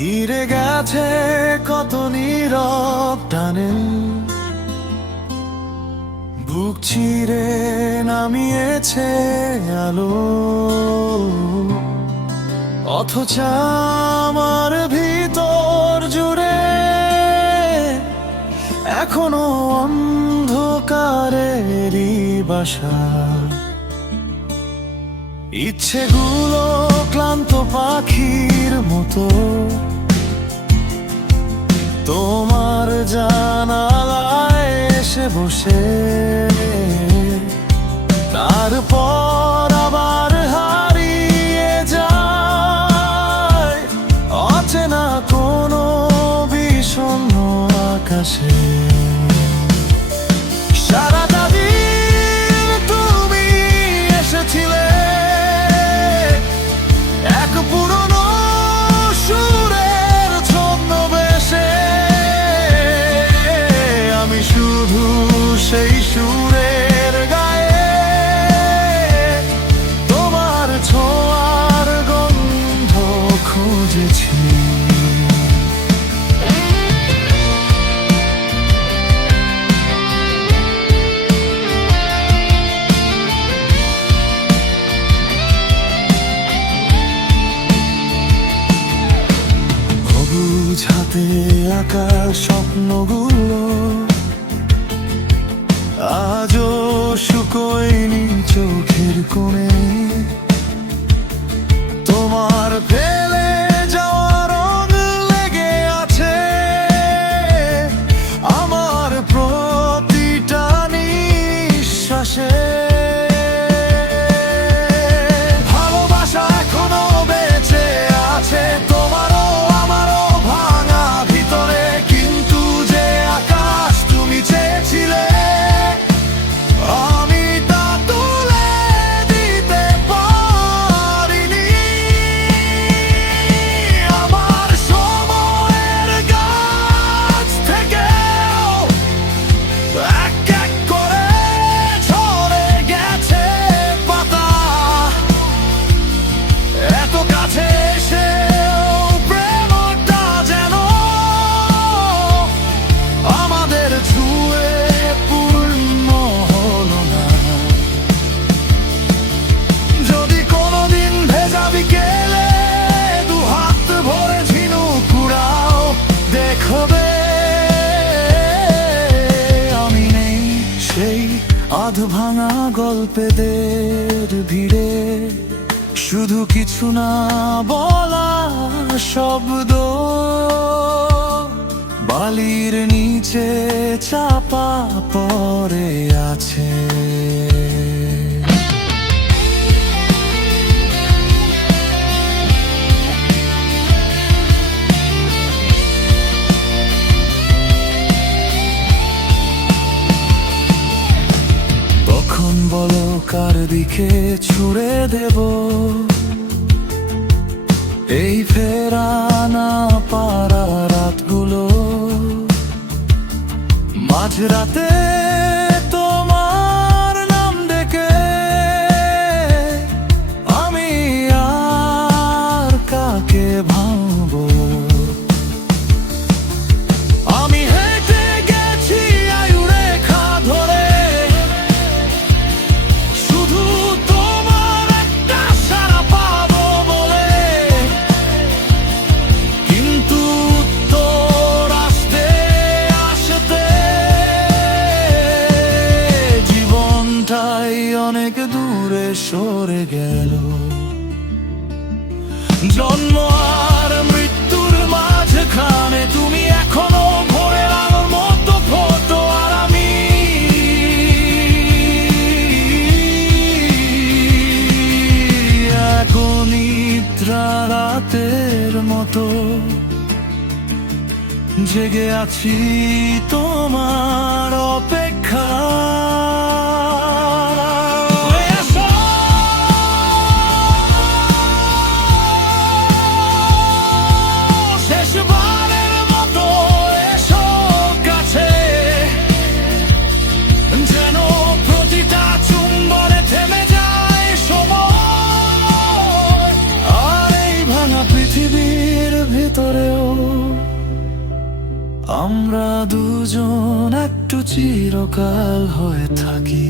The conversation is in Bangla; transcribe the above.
ফিরে গেছে কত নীরব টানে, বুক চিরে নামিয়েছে আলো, অথচ আমার ভিতর জুড়ে এখনো অন্ধকারেরই বাসা। ইচ্ছেগুলো ক্লান্ত পাখির মতো তোমার জানালায় এসে বসে, তারপর আবার হারিয়ে যায় অচেনা কোনো বিষণ্ণ আকাশে। সারাটা দিন তুমি এসেছিলে এক পুরনো সুরের ছদ্মবেশে, আমি শুধু সেই সুরের গায়ে তোমার ছোঁয়ার গন্ধ খুঁজেছি। হাতে আঁকা স্বপ্নগুলো আজও শুকোয়নি চোখের কোণে, তোমার ফেলে যাওয়া রং লেগে আছে আমার প্রতিটা নিঃশ্বাসে। ভালোবাসা এখনো বেঁচে আছে তোমারও আমারও ভাঙা ভিতরে, কিন্তু যে আকাশ তুমি চেয়েছিলে আমি তা তুলে দিতে পারিনি। আমার সময়ের গাছ থেকেও এক এক করে ঝরে গেছে পাতা, এত কাছে এসেও প্রেমটা যেন আমাদের ছুঁয়ে পূর্ণ হলো না। যদি কোনোদিন ভেজা বিকেলে দু হাত ভরে ঝিনুক কুড়াও, দেখবে আমি নেই সেই আধ ভাঙা গল্পেদের ভিড়ে, শুধু কিছু না বলা শব্দ বালির নিচে চাপা পড়ে আছে। তখন বলো কার দিকে ছুড়ে দেব এই ফেরা না পারা রাতগুলো, মাঝরাতে তোমার নাম ডেকে আমি আর কাকে ভাববো। আমি হেঁটে গেছি আয়ুরেখা ধরে শুধু তোমার একটা সাড়া পাবো বলে, কিন্তু উত্তর আসতে আসতে জীবনটাই অনেক দূরে সরে গেল। জন্ম আর মৃত্যুর মাঝখানে তুমি এখনো ভোরের আলোর মতো ফটো, আর আমি এক নিদ্রা রাতের মতো জেগে আছি তোমার অপেক্ষা। শেষবারের মতো এসো কাছে, যেন প্রতিটা চুম্বনে থেমে যায় সময়, আর এই ভাঙা পৃথিবীর ভেতরেও আমরা দুজন একটু চিরকাল হয়ে থাকি।